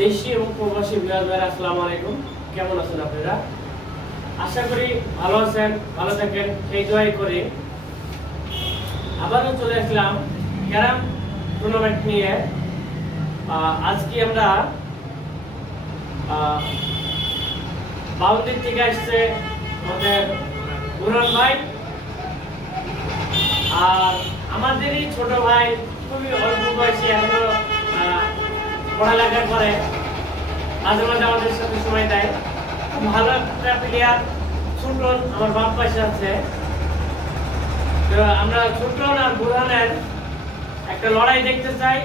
দেশি এবং প্রবাসী ভাইরা আসসালামু আলাইকুম। কেমন আছেন আপনারা? আশা করি ভালো আছেন, ভালো থাকেন সেই দোয়াই করি। আবারও চলে আসলাম ক্যারাম টুর্নামেন্ট নিয়ে। আজকে আমরা বাউন্দির থেকে আসছে আমাদের বুরহান ভাই, আর আমাদেরই ছোট ভাই, খুবই অল্প বয়সী, এখনো পড়ালেখা করে, মাঝে মাঝে আমাদের সাথে সময় দেয়। খুব ভালো একটা প্লেয়ার ছুটন আমার বাপ পাশে আছে। তো আমরা ছুটন আর বুরহানের একটা লড়াই দেখতে চাই,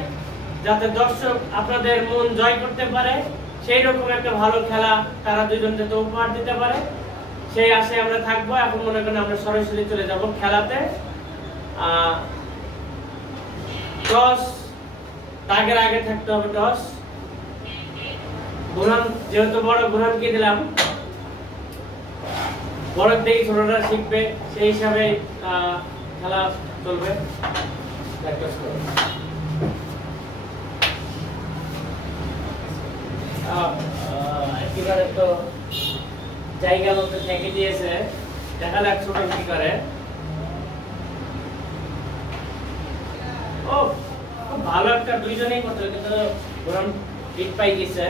যাতে দর্শক আপনাদের মন জয় করতে পারে। সেই রকম একটা ভালো খেলা তারা দুজন যাতে উপহার দিতে পারে, সেই আশায় আমরা থাকবো। এখন মনে করেন আমরা সরাসরি চলে যাব খেলাতে। টস, দাগের আগে থাকতে হবে টস। বুরহান যেহেতু বড়, বুরহানকে দিলাম। বড় দেখি ছোটরা শিখবে, সেই হিসাবে খেলা চলবে। একেবারে তো জায়গা মতো থেকে দিয়েছে, দেখা যাক ছোট কি করে। ও খুব ভালো একটা দুইজনেই করতে, কিন্তু বুরহান হিট পাই গেছে।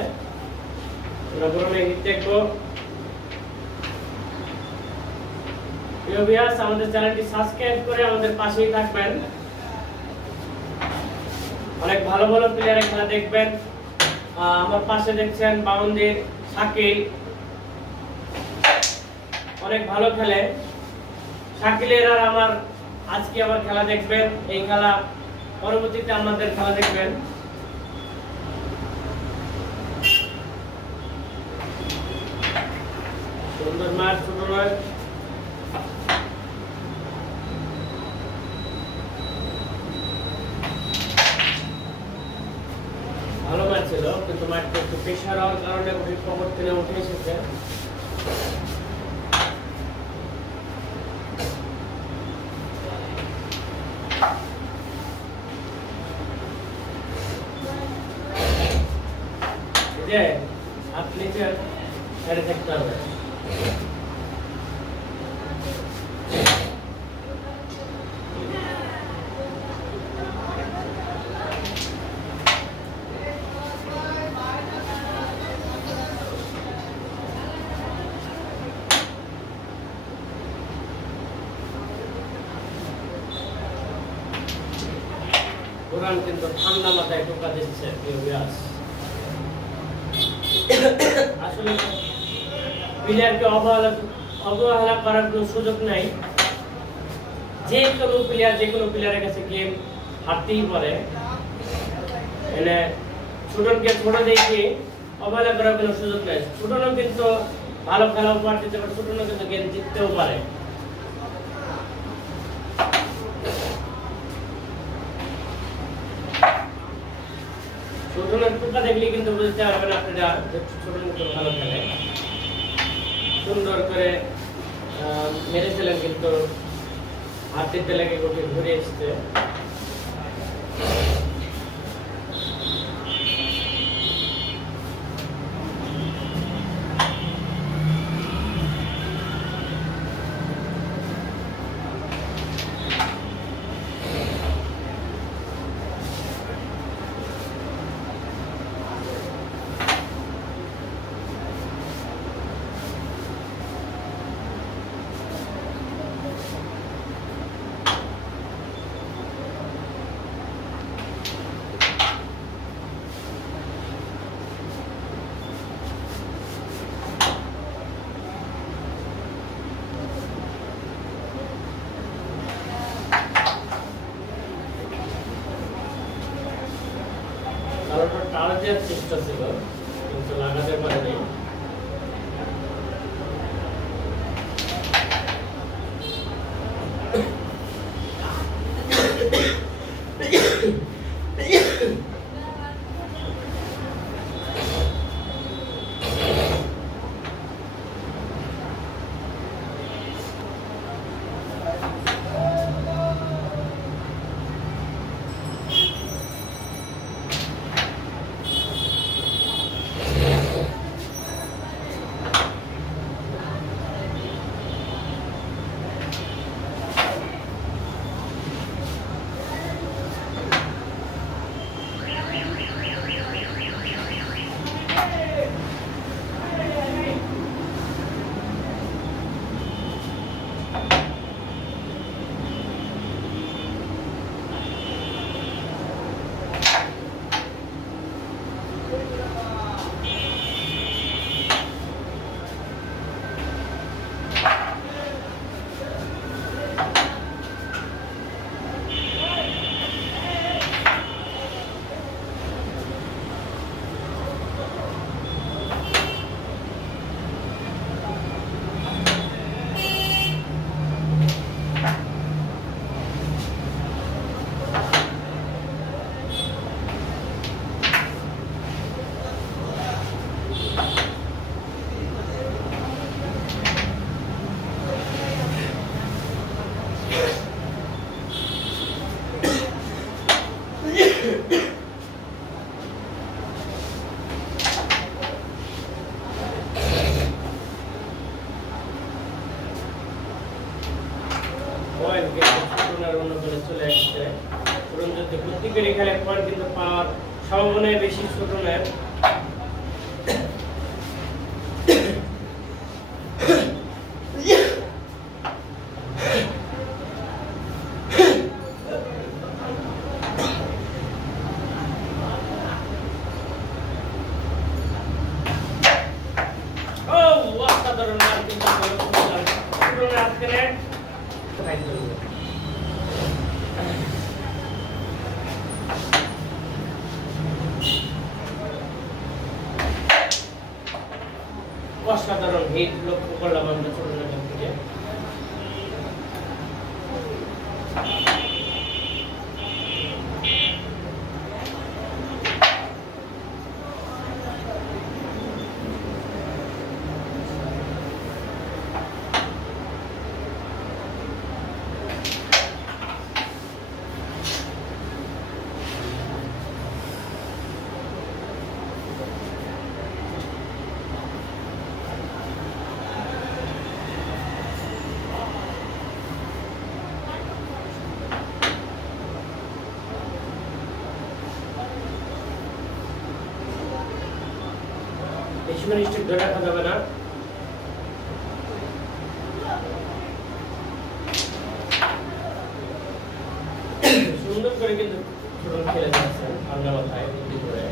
আমরা বুরহানের হিট দেখবো। প্রিয় ভিউয়ার্স, আমাদের চ্যানেলটি সাবস্ক্রাইব করে আমাদের পাশেই থাকবেন। অনেক ভালো ভালো প্লেয়ারের খেলা দেখবেন। আমার পাশে দেখছেন বাউন্দির শাকিল, অনেক ভালো খেলে। শাকিলের আর আমার আজকে আবার খেলা দেখবেন। এই খেলা পরবর্তীতে আমাদের খেলা দেখবেন। সুন্দর ম্যাচ, ছোট নয়। ভালো ম্যাচ ছিল, কিন্তু ম্যাচটা একটু প্রেশার হওয়ার কারণে খবর থেকে উঠে এসেছে। যে আপনি ছেড়ে থাকতে হবে। বুরহান কিন্তু ঠান্ডা মাথায় টোকা দিচ্ছে। আসলে প্লেয়ারকে অবহেলা করার কোনো সুযোগ নাই। যে কোনো প্লেয়ার যে কোনো প্লেয়ারের কাছে গেম হারতেই পারে। এনে ছুটনকে ছোট দেখে অবহেলা করার কোনো সুযোগ নাই। ছুটনও কিন্তু ভালো খেলা উপহার দিতে পারে, ছুটনও কিন্তু গেম জিততেও পারে। ছোটনের টুকা দেখলে কিন্তু বুঝতে পারবেন আপনারা যে ছোটন কিন্তু ভালো খেলে। সুন্দর করে মেরেছিলেন, কিন্তু হাত দিতে লেগে গোটি ঘুরে এসছে। টার্গেট চেষ্টা ছিল, কিন্তু লাগাতে পারেনি। সম্ভাবনায় বেশি ছোট নেন অসাধারণ হিট লক্ষ্য করলাম আমরা ছোট নেতার থেকে। বেশি মিনিট ধরে রাখা যাবে না। সুন্দর করে কিন্তু খেলে যাচ্ছেন ঠান্ডা মাথায় বুদ্ধি করে।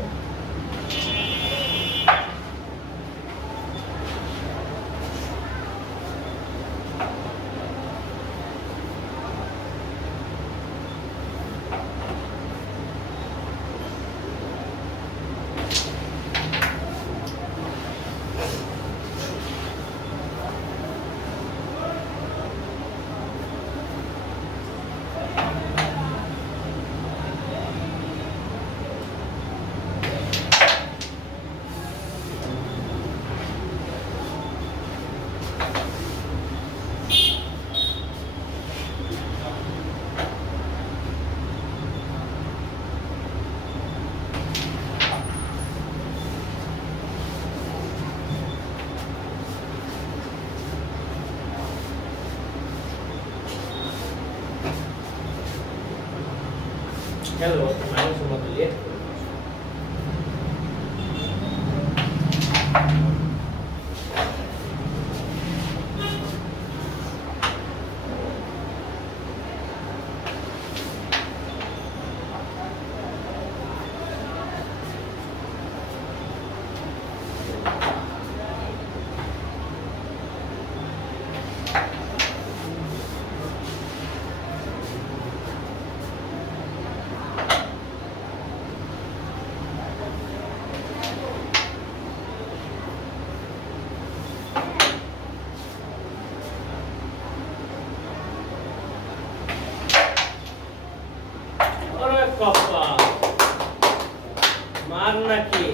Hello, I'm Sumatli. Kapa, marna ki.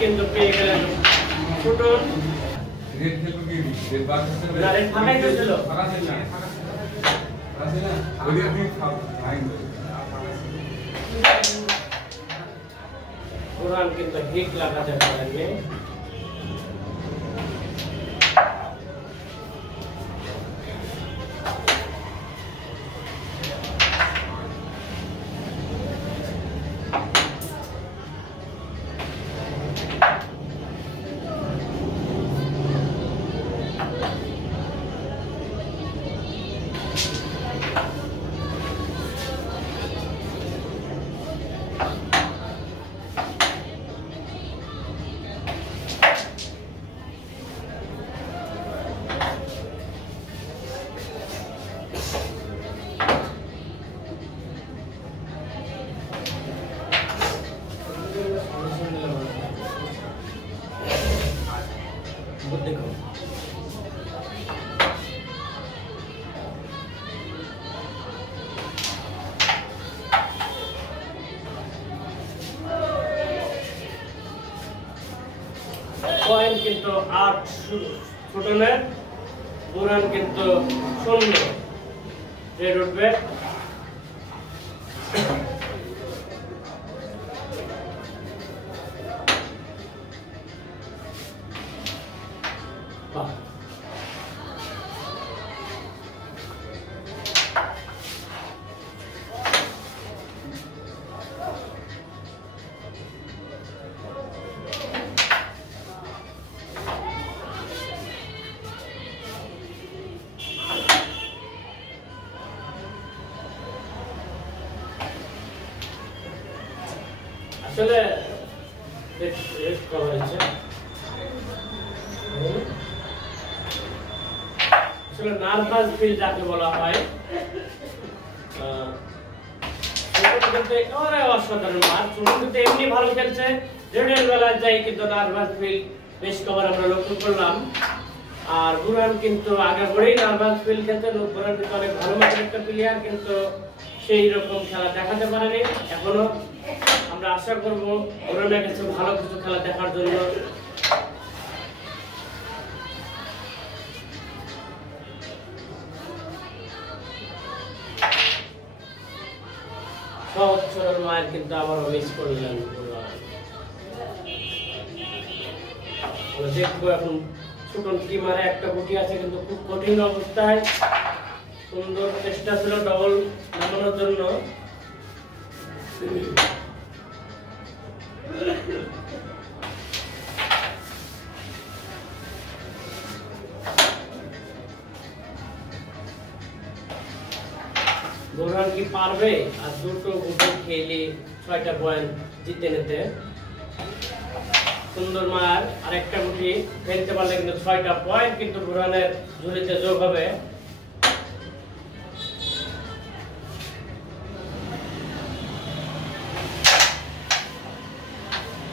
কিন্তু পেয়ে গেলেন ছোটন। ফাঁকাই গেছিল বুরহান কিন্তু হিট লাগাতে পারেননি। পয়েন্ট কিন্তু 8 ছোটনের, বুরহান কিন্তু 0 রেড উঠবে। আসলে নার্ভাস ফিল যাকে বলা হয়, অসাধারণ মার। কিন্তু এমনি ভালো খেলছে, রেডের বেলায় যাই কিন্তু নার্ভাস ফিল বেশ কবার আমরা লক্ষ্য করলাম। আর বুরহান কিন্তু আগে পরেই নার্ভাস ফিল খেলতে, বুরহান কিন্তু অনেক ভালো মানের একটা প্লেয়ার, কিন্তু সেই রকম খেলা দেখাতে পারেনি। এখনো আমরা আশা করব বুরহানের কাছে ভালো কিছু খেলা দেখার জন্য। মায়ের কিন্তু আবারও মিস করলেন। দেখবো এখন ছোটন কি মারে। একটা গুটি আছে কিন্তু খুব কঠিন অবস্থায়, সুন্দর চেষ্টা ছিল ডবল নামানোর জন্য। বুরহান কি পারবে আর দুটো গুটি খেলে 6টা পয়েন্ট জিতে নিতে? সুন্দর মার আরেকটা গুটি খেলতে পারলে কিন্তু 6টা পয়েন্ট কিন্তু বুরহানের ঝুলিতে যোগ হবে।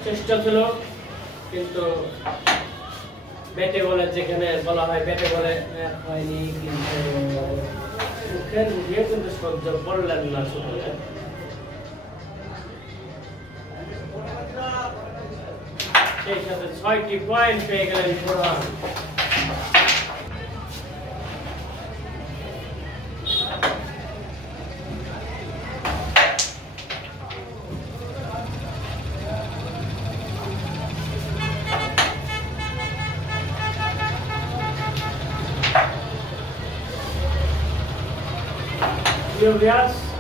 চেষ্টা ছিল কিন্তু ব্যাটে বলে, যেখানে বলা হয় ব্যাটে বলে হয়নি, কিন্তু মুখের মুখে কিন্তু সহ্য করলেন না ছোটদের। সেই সাথে 6টি পয়েন্ট পেয়ে গেলেন বুরহান।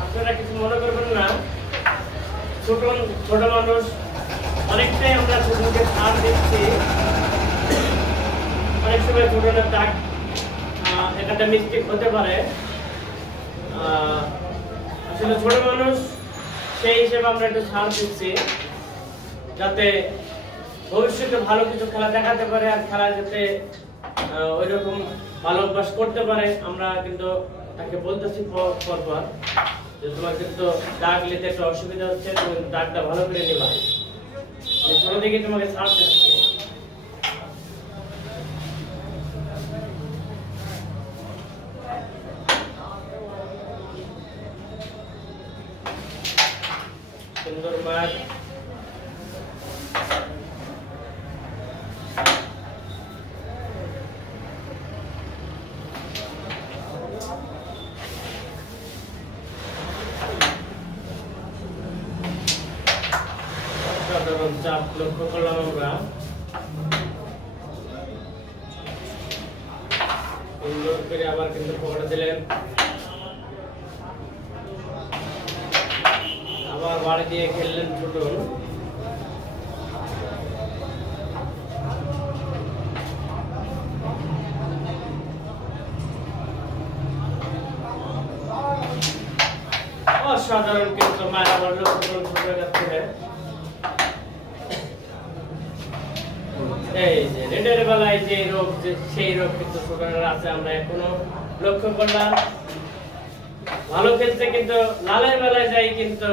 আপনারা কিছু মনে করবেন না, ছোট মানুষ অনেকটাই আমরা ছোটকে ছাড় দিচ্ছি। অনেক সময় ছোটদের ডাক একটা মিস্টেক হতে পারে। আসলে ছোট মানুষ, সেই হিসেবে আমরা একটু ছাড় দিচ্ছি যাতে ভবিষ্যতে ভালো কিছু খেলা দেখাতে পারে, আর খেলা যাতে ওইরকম ভালো অভ্যাস করতে পারে। আমরা কিন্তু তাকে বলতেছি পরপর যে তোমার কিন্তু দাগ নিতে একটা অসুবিধা হচ্ছে, তুমি দাগটা ভালো করে নিবা। ছোট থেকে তোমাকে ছাড় দিচ্ছি। সুন্দর মার চাপ লক্ষ্য করলাম আমরা। সুন্দর করে আবার কিন্তু পকড়ে দিলেন, আবার বাড়ি দিয়ে খেললেন ছোটন। অসাধারণ কিন্তু মায়ের আবার লক্ষ্য করুন ছোটের কাছ থেকে। এই যে রেডের বেলায় যে রোগ, সেই রোগ কিন্তু ছোটনের আছে, আমরা এখনো লক্ষ্য করলাম। ভালো খেলছে কিন্তু লালের বেলায় যাই কিন্তু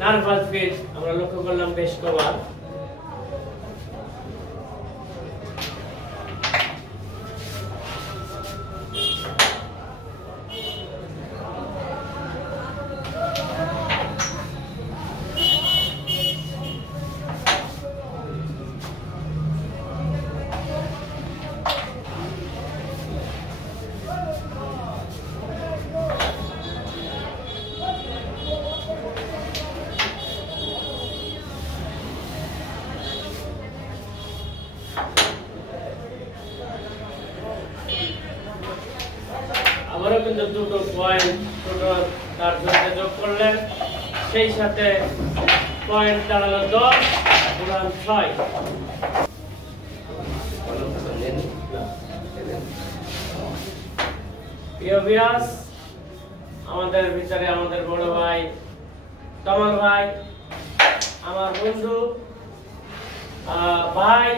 নার্ভাস ফিল আমরা লক্ষ্য করলাম বেশ কবার। আবারও কিন্তু দুটো পয়েন্ট টোটাল তার জন্য যোগ করলেন, সেই সাথে পয়েন্ট দাঁড়ালো 10, বুরহান 6। প্রিয় ভিউয়ার্স, আমাদের ভিতরে আমাদের বড় ভাই তমাল ভাই, আমার বন্ধু ভাই,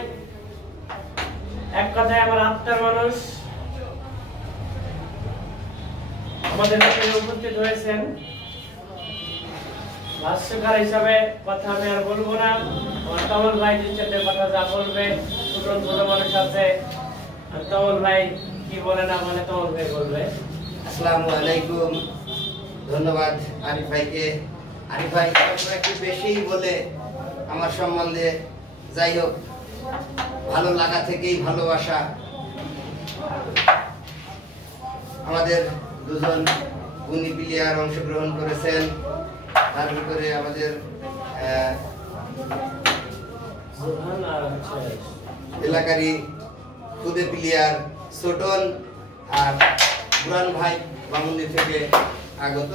এক কথায় আমার আত্মার মানুষ, আমাদের এখানে উপস্থিত হয়েছেন। ভাষ্যকার হিসাবে কথা আমি আর বলবো না, আমার তমল ভাই সাথে কথা যা বলবে, ছোট ছোট মানুষ আছে, তমল ভাই কি বলে না বলে তমল ভাই বলবে। আসসালামু আলাইকুম। ধন্যবাদ আরিফ ভাইকে। আরিফ ভাই একটু বেশিই বলে আমার সম্বন্ধে, যাই হোক ভালো লাগা থেকেই ভালোবাসা। আমাদের দুজন গুণী প্লেয়ার অংশগ্রহণ করেছেন, তার ভিতরে আমাদের এলাকারই খুদে প্লেয়ার ছোটন আর বুরহান ভাই বামুন্দি থেকে আগত।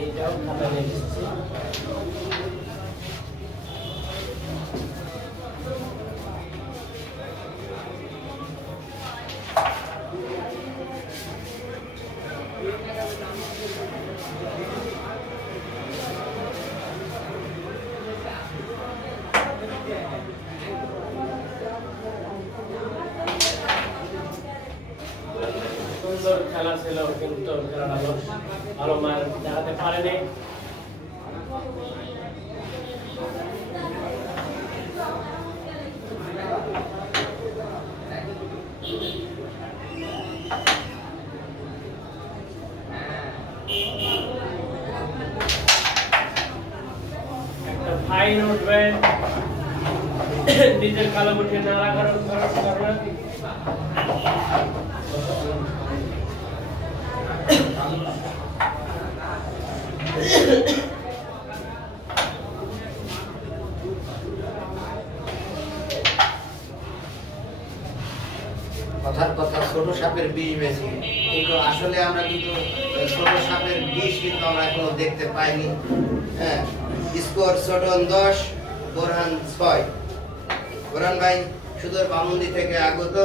এইটাও খাতা নিয়ে এসেছি। সুন্দর খেলা ছিল কিন্তু খেলাটা ভালো মান দেখাতে পারেনি। একটা ফাইন উঠবে, নিজের কালো উঠে নাড়া কারণ কথার কথা ছোট সাপের বিষ বেশি, কিন্তু আসলে আমরা কিন্তু ছোট সাপের বিষ কিন্তু আমরা এখনো দেখতে পাইনি। হ্যাঁ, স্কোর ছোটন 10, বুরহান 6। বুরহান ভাই সুদূর বামুন্দি থেকে আগত।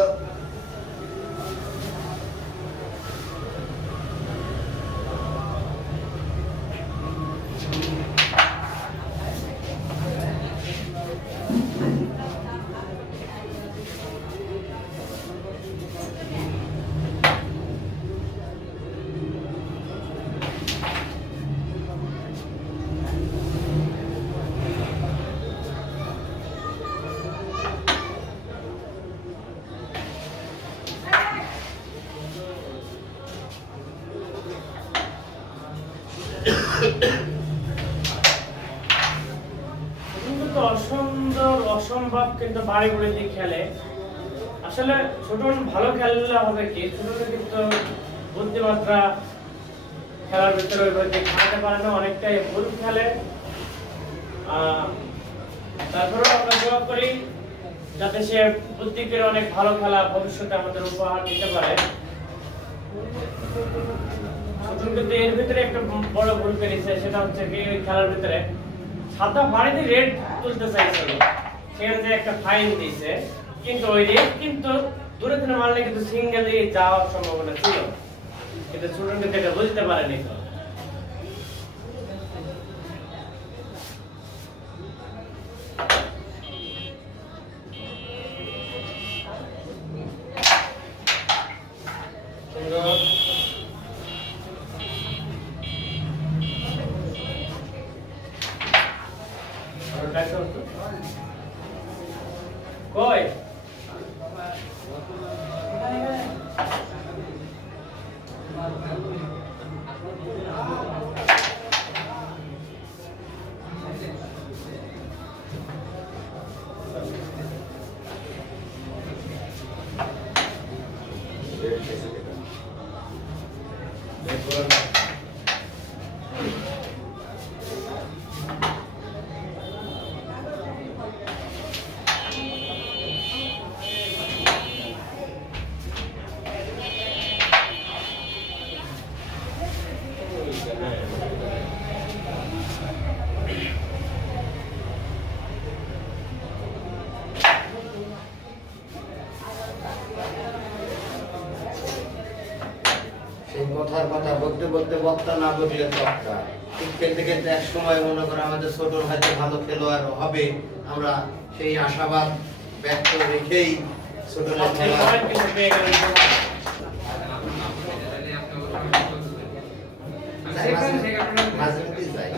সম্ভব কিন্তু বাড়ি গুলো দিয়ে খেলে। আসলে ছোট ভালো খেললে হবে কি, ছোট কিন্তু বুদ্ধিমাত্রা খেলার ভিতরে ওইভাবে খেলতে পারে না, অনেকটাই ভুল খেলে। তারপরেও আমরা দোয়া করি যাতে সে বুদ্ধি করে অনেক ভালো খেলা ভবিষ্যতে আমাদের উপহার দিতে পারে। কিন্তু এর ভিতরে একটা বড় ভুল করেছে, সেটা হচ্ছে কি ওই খেলার ভিতরে সাদা বাড়িতে রেড তুলতে চাইছিল, সেখানে যে একটা ফাইন দিয়েছে, কিন্তু ওই রেড কিন্তু দূরে থেকে মারলে কিন্তু সিঙ্গেলে যাওয়ার সম্ভাবনা ছিল, কিন্তু ছোট কিন্তু এটা বুঝতে পারেনি। তো কই কথার কথা বলতে বলতে বক্তা না বললে তক্তা। ঠিক খেলতে খেলতে এক সময় মনে করো আমাদের ছোট হয়তো ভালো খেলোয়াড় হবে, আমরা সেই আশাবাদ ব্যক্ত রেখেই ছোট খেলা মাঝে মধ্যে যাই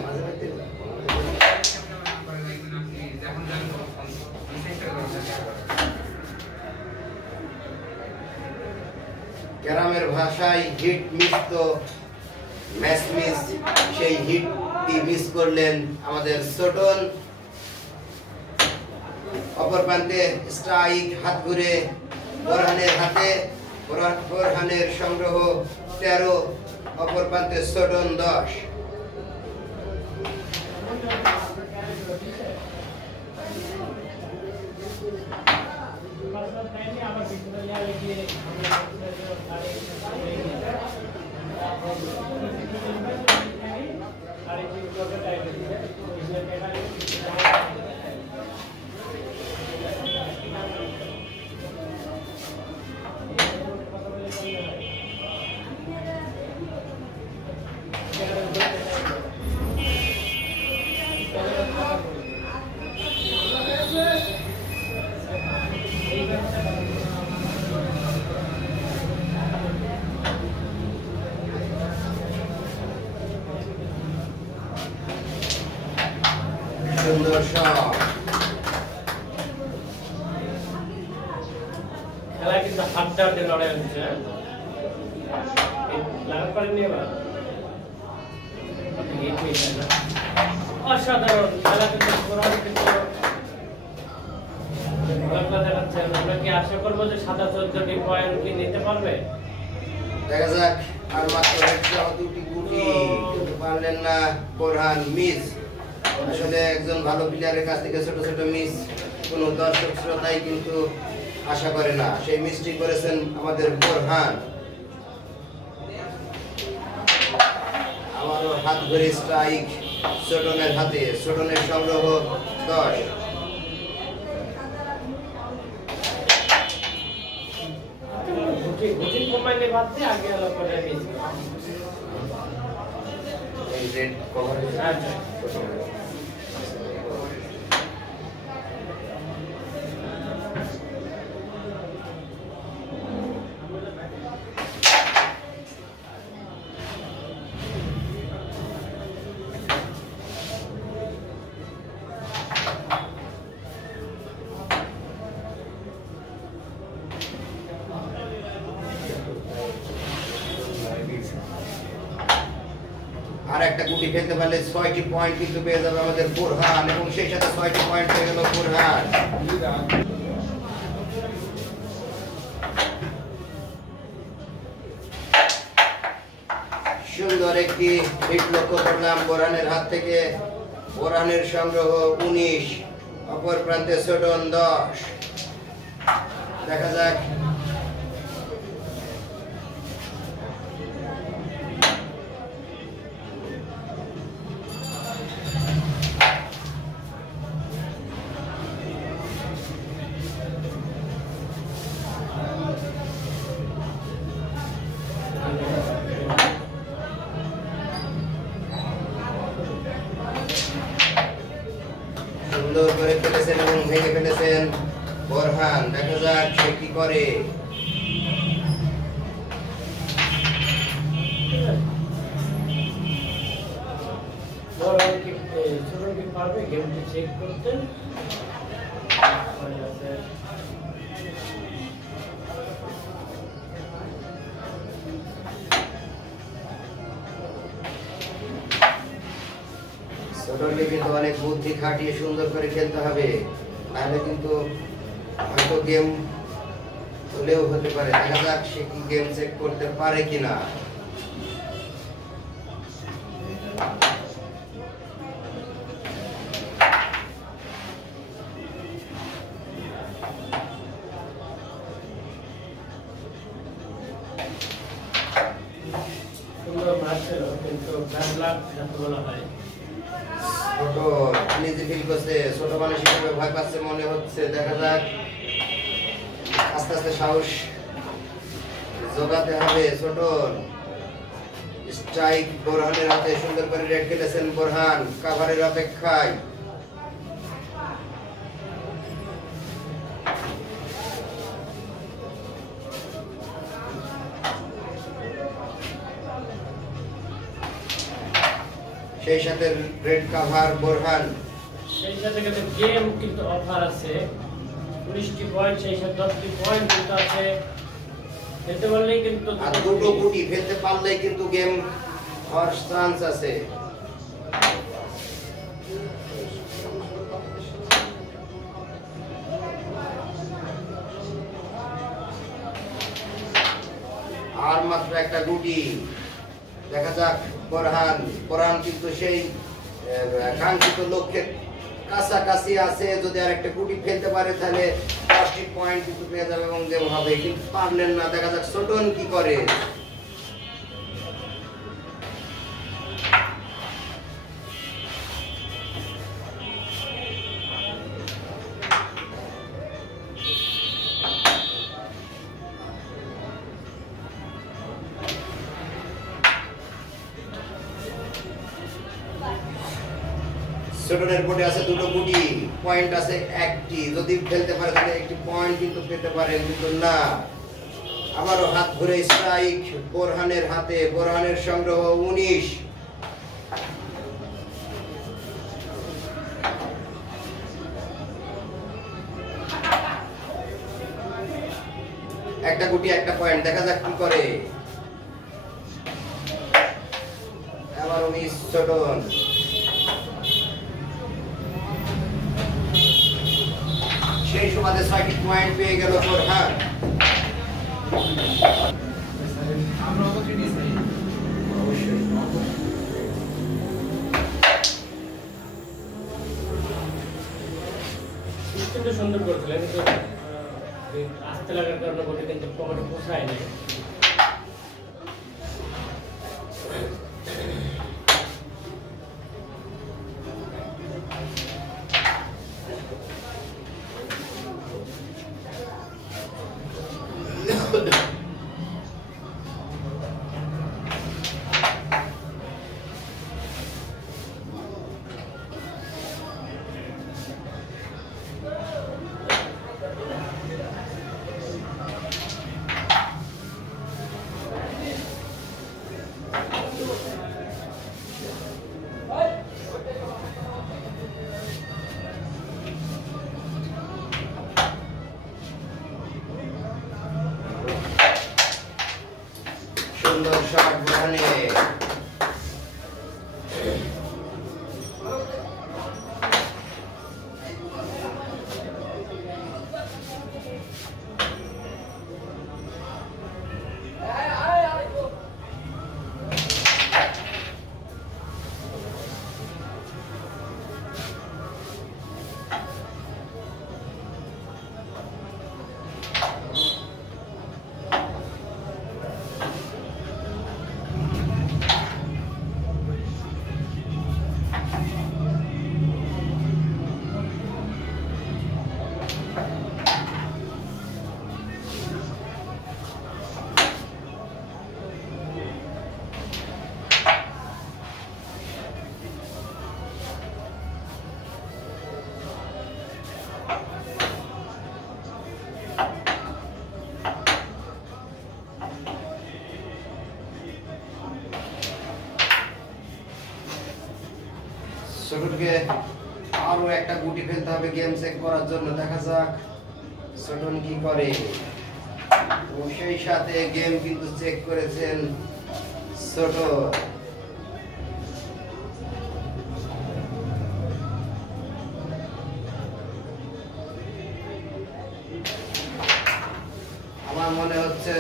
গ্রামের ভাষায় হিট মিস, তো ম্যাচ মিস, সেই হিটটি মিস করলেন আমাদের ছোটন। অপর প্রান্তে স্ট্রাইক হাত ঘুরে বোরহানের হাতে, বোরহানের সংগ্রহ 13, অপর প্রান্তে ছোটন 10। সুন্দর শট। খেলা কিন্তু হাড্ডাহাড্ডি লড়াই হচ্ছে, লাগাতে পারেনি এবার, অসাধারণ খেলা কিন্তু ভালো দেখাচ্ছে। আমরা কি আশা করবো যে 14টি পয়েন্ট কি নিতে পারবে? দেখা যাক। আর মাত্র 2টি গুটি কিন্তু পারলেন না বোরহান, মিস। আসলে একজন ভালো প্লেয়ারের কাছ থেকে ছোট ছোট মিস কোনো দর্শক শ্রোতাই কিন্তু আশা করে না, সেই মিসটি করেছেন আমাদের বোরহান। আমারও হাত ধরে স্ট্রাইক ছোটনের হাতে, ছোটনের সংগ্রহ 10। এই রেড কভারেজ আর একটা গুটি ফেলতে পারলে 6টি পয়েন্ট কিন্তু পেয়ে যাবে আমাদের বোরহান, এবং সেই সাথে 6টি পয়েন্ট পেয়ে গেল বোরহান। সুন্দর একটি হিট লক্ষ্য করলাম বোরহানের হাত থেকে। বোরহানের সংগ্রহ 19, অপর প্রান্তে ছোটন 10। দেখা যাক সুন্দর করে ফেলেছেন এবং ভেঙে ফেলেছেন বোরহান। দেখা যাক সে কি করে। পারবে গেমটি চেক করতে। ছোটনকে কিন্তু অনেক বুদ্ধি খাটিয়ে সুন্দর করে খেলতে হবে, নাহলে কিন্তু হয়তো গেম হলেও হতে পারে। দেখা যাক সে কি গেম চেক করতে পারে কিনা। সুন্দর ম্যাচ ছিল, কিন্তু ব্যাড লাক বলা হয়। ছোট নিজে ফিল করছে, ছোট মানুষ হিসেবে ভয় পাচ্ছে মনে হচ্ছে। দেখা যাক, আস্তে আস্তে সাহস জোগাতে হবে। ছোট স্ট্রাইক বোরহানের হাতে, সুন্দর করে রেড খেলেছেন বোরহান কাভারের অপেক্ষায়। সেই সাথে রেড কাভার বোরহান। সেই সাথে কিন্তু গেম কিন্তু অফার আছে 19টি পয়েন্ট, সেই সাথে 10টি পয়েন্ট কিন্তু আছে। খেলতে পারলেই কিন্তু আর দুটো গুটি ফেলতে পারলেই কিন্তু গেম হওয়ার চান্স আছে। আর মাত্র একটা গুটি। দেখা যাক বোরহান কিন্তু সেই কাঙ্ক্ষিত লক্ষ্যের কাছাকাছি আছে। যদি আর একটা গুটি ফেলতে পারে তাহলে 10টি পয়েন্ট কিন্তু পেয়ে যাবে এবং গেম হবে, কিন্তু পারলেন না। দেখা যাক ছোটন কি করে। ছোটনের বোর্ডে আছে দুটো গুটি, পয়েন্ট আছে একটি। যদি ফেলতে পারে তাহলে একটি পয়েন্ট কিন্তু পেতে পারে, কিন্তু না। আবারও হাত ঘুরে স্ট্রাইক বোরহানের হাতে। বোরহানের সংগ্রহ 19। একটা গুটি একটা পয়েন্ট। দেখা যাক কি করে। আবারও মিস ছোটন। সেই সুবাদে 6টি পয়েন্ট পেয়ে গেল বোরহান। সিস্টেমটা সুন্দর করেছিলেন, কিন্তু আসতে লাগার কারণে বলে কিন্তু পকেটে পোষায় নাই। ছোটনকে আরো একটা গুটি ফেলতে হবে গেম চেক করার জন্য। দেখা যাক ছোটন কি করে। তো সেই সাথে গেম কিন্তু চেক করেছেন ছোট। আমার মনে হচ্ছে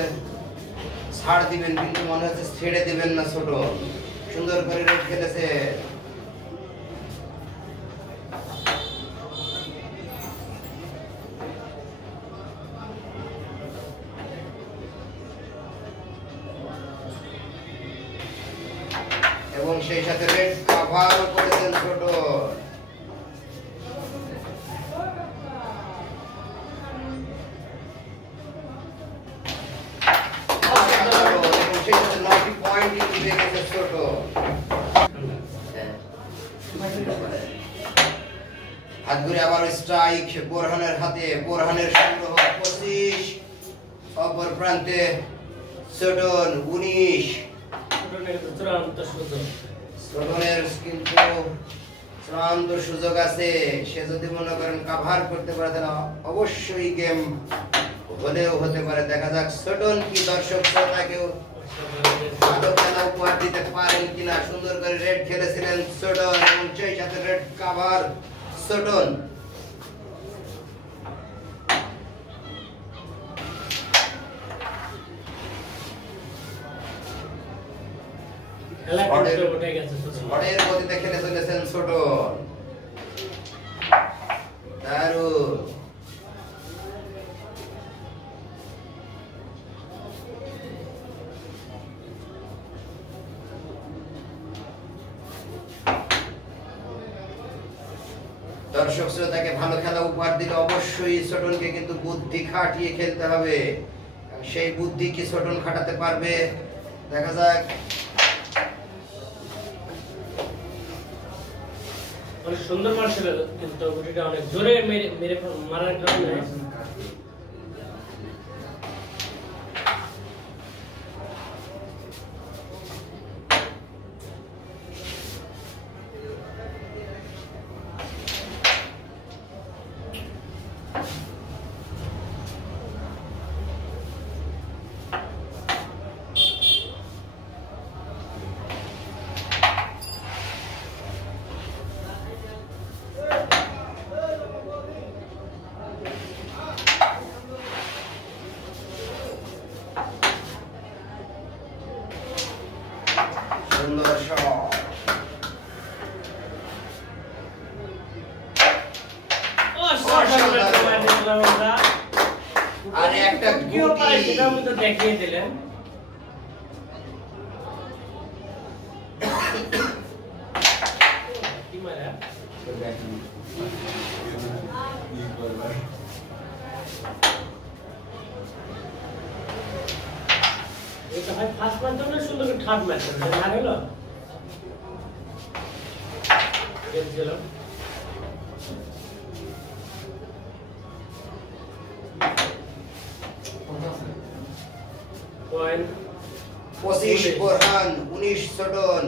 ছাড় দিবেন, কিন্তু মনে হচ্ছে ছেড়ে দিবেন না ছোট। সুন্দর করে রেড খেলেছে। এবং সেই সাথে রেড কভার করেছেন ছোট। হাত ঘুরে আবার স্ট্রাইক বোরহানের হাতে। বোরহানের সংগ্রহ 25, অপর প্রান্তে ছোটন 19। ছোটনের কিন্তু চূড়ান্ত সুযোগ আছে। সে যদি মনে করেন কাভার করতে পারে তাহলে অবশ্যই গেম হলেও হতে পারে। দেখা যাক ছোটন কি দর্শক শ্রোতাকেও ভালো খেলা উপহার দিতে পারেন কিনা। সুন্দর করে রেড খেলেছিলেন ছোটন এবং সেই সাথে রেড কাভার ছোটন। ঝড়ের গতিতে খেলে চলেছেন ছোটন। দারুণ। দর্শক শ্রোতাকে ভালো খেলা উপহার দিলে অবশ্যই ছোটনকে কিন্তু বুদ্ধি খাটিয়ে খেলতে হবে। সেই বুদ্ধি কি ছোটন খাটাতে পারবে? দেখা যাক। অনেক সুন্দর মারছিল কিন্তু গুটিটা অনেক জোরে মেরে মারার কারণে সুন্দর শট। আর একটা গুটি সেটা আমি তো দেখিয়ে দিলেন। কি মারা এটা হয় ফার্স্ট ম্যাচ জন্য সুন্দর করে থার্ড ম্যাচ না হলো গেছিল পয়েন্ট 25 বোরহান 19 ছোটন।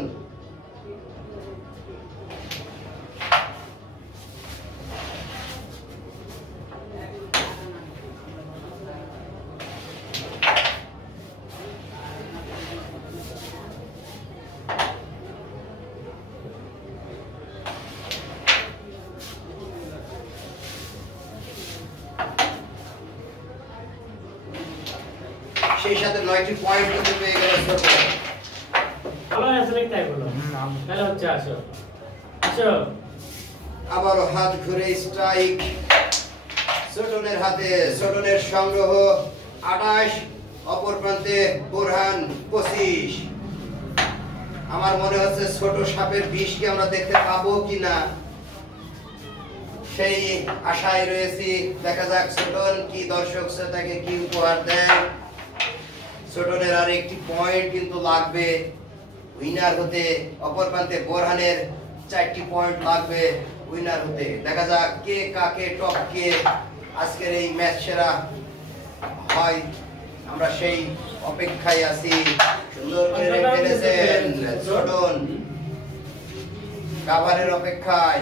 সেই সাথে 9টি পয়েন্ট কিন্তু পেয়ে গেল ছোট। ভালো আছে নাকি তাই বলো তাহলে হচ্ছে আসো আসো। আবারও হাত ঘুরে স্ট্রাইক ছোটনের হাতে। ছোটনের সংগ্রহ 28, অপর প্রান্তে বোরহান 25। আমার মনে হচ্ছে ছোট সাপের বিষ কি আমরা দেখতে পাবো কিনা সেই আশায় রয়েছি। দেখা যাক ছোটন কি দর্শক শ্রোতাকে কি উপহার দেয়। ছোটনের আর একটি পয়েন্ট কিন্তু লাগবে উইনার হতে। অপর প্রান্তে বোরহানের 4টি পয়েন্ট লাগবে উইনার হতে। দেখা যাক কে কাকে টপকে আজকের এই ম্যাচ সেরা হয়, আমরা সেই অপেক্ষায় আছি। সুন্দর করে খেলেছেন ছোটন। কাভারের অপেক্ষায়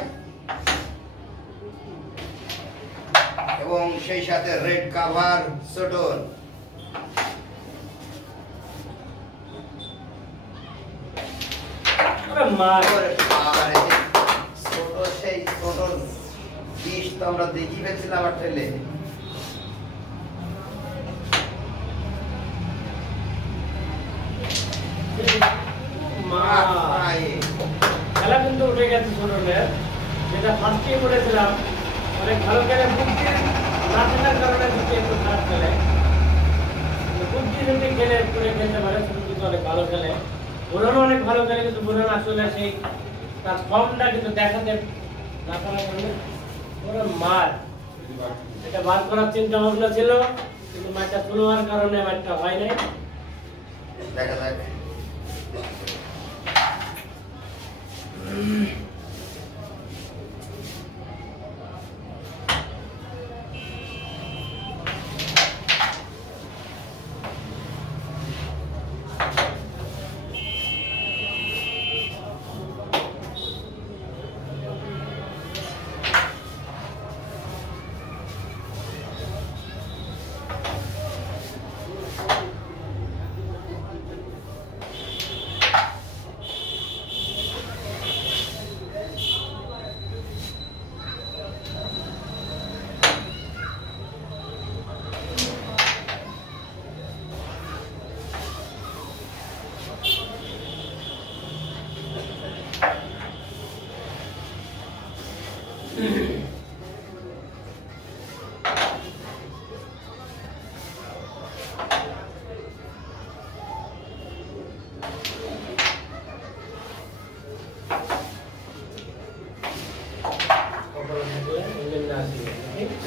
এবং সেই সাথে রেড কাভার ছোটন। ছোট সেই ছোটন বিষ তো আমরা দেখি ফেলছিলাম আর ঠেলে। খেলা কিন্তু উঠে গেছে ছোটনের, যেটা ফার্স্টে বলেছিলাম অনেক ভালো খেলে, বুদ্ধি না থাকার কারণে বুদ্ধি একটু খারাপ খেলে, বুদ্ধি যদি খেলে করে খেলতে পারে ছোট কিন্তু অনেক ভালো খেলে, বোরানো অনেক ভালো খেলে, কিন্তু বোরানো আসলে সেই তার ফর্মটা কিন্তু দেখাতে না পারার কারণে ওরা মার এটা বার করার চিন্তা ভাবনা ছিল, কিন্তু ম্যাচটা শুরু হওয়ার কারণে ম্যাচটা হয় নাই। দেখা যাক।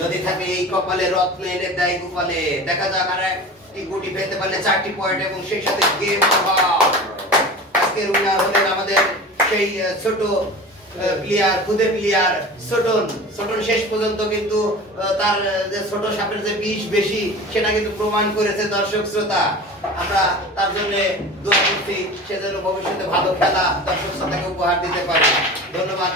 যদি থাকে এই কপালে রত্ন এনে দেয় গোপালে। দেখা যাক আর একটি গুটি ফেলতে পারলে 4টি পয়েন্ট এবং সেই সাথে গেম ওভার। আজকের উইনার হলেন আমাদের সেই ছোট প্লেয়ার, খুদে প্লেয়ার ছোটন। ছোটন শেষ পর্যন্ত কিন্তু তার যে ছোট সাপের যে বিষ বেশি সেটা কিন্তু প্রমাণ করেছে দর্শক শ্রোতা। আমরা তার জন্য দোয়া করছি সে যেন ভবিষ্যতে ভালো খেলা দর্শক শ্রোতাকে উপহার দিতে পারে। ধন্যবাদ।